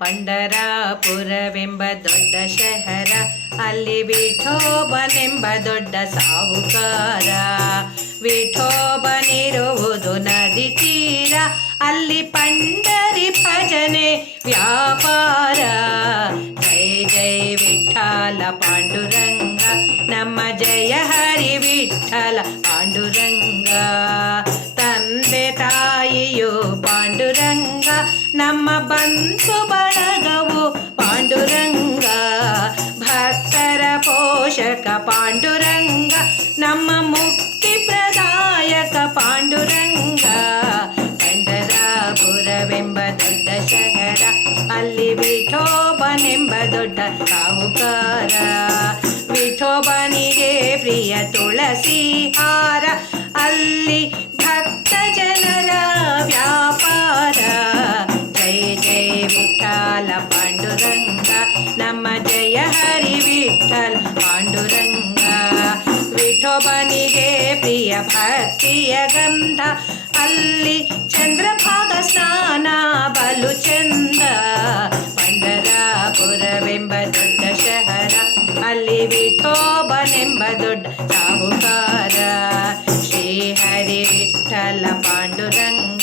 ಪಂಡರಾಪುರವೆಂಬ ದೊಡ್ಡ ಶಹರ, ಅಲ್ಲಿ ವಿಠೋಬನೆಂಬ ದೊಡ್ಡ ಸಾಹುಕಾರ. ವಿಠೋಬನಿರುವುದು ನದಿ ತೀರ, ಅಲ್ಲಿ ಪಂಡರಿ ಭಜನೆ ವ್ಯಾಪಾರ. ಜೈ ಜೈ ವಿಠ್ಠಲ ಪಾಂಡುರಂಗ, ನಮ್ಮ ಜಯ ಹರಿ ವಿಠ್ಠಲ ಪಾಂಡುರಂಗ. ತಂದೆ ತಾಯಿಯು ಪಾಂಡುರಂಗ, ನಮ್ಮ ಬಂಧು ಬಳಗವು ಪಾಂಡುರಂಗ. ಭಕ್ತರ ಪೋಷಕ ಪಾಂಡುರಂಗ, ನಮ್ಮ ಮುಕ್ತಿ ಪ್ರದಾಯಕ ಪಾಂಡುರಂಗ. ಪಂಡರಾಪುರವೆಂಬ ದೊಡ್ಡ ಶಹರ, ಅಲ್ಲಿ ವಿಠೋಬನೆಂಬ ದೊಡ್ಡ ಸಾಹುಕಾರ. ವಿಠೋಬನಿಗೆ ಪ್ರಿಯ ತುಳಸಿ ಹಾರ, ಅಲ್ಲಿ ಭಕ್ತ ಜನರ ವ್ಯಾಪಾರ. ಜೈ ಜೈ ವಿಠ್ಠಲ ಪಾಂಡುರಂಗ, ನಮ್ಮ ಜಯ ಹರಿ ವಿಠ್ಠಲ ಪಾಂಡುರಂಗ. ವಿಠೋಬನಿಗೆ ಪ್ರಿಯ ಭಕ್ತಿಯ ಗಂಧ, ಅಲ್ಲಿ ಚಂದ್ರಭಾಗ ಸ್ನಾನ ಬಲು ಚಂದ. ಪಂಡರಾಪುರವೆಂಬ ದೊಡ್ಡ ಶಹರ, ಅಲ್ಲಿ ವಿಠೋಬನೆಂಬ ದೊಡ್ಡ ಸಾಹುಕಾರ. ಶ್ರೀ ಹರಿ ವಿಠ್ಠಲ ಪಾಂಡುರಂಗ.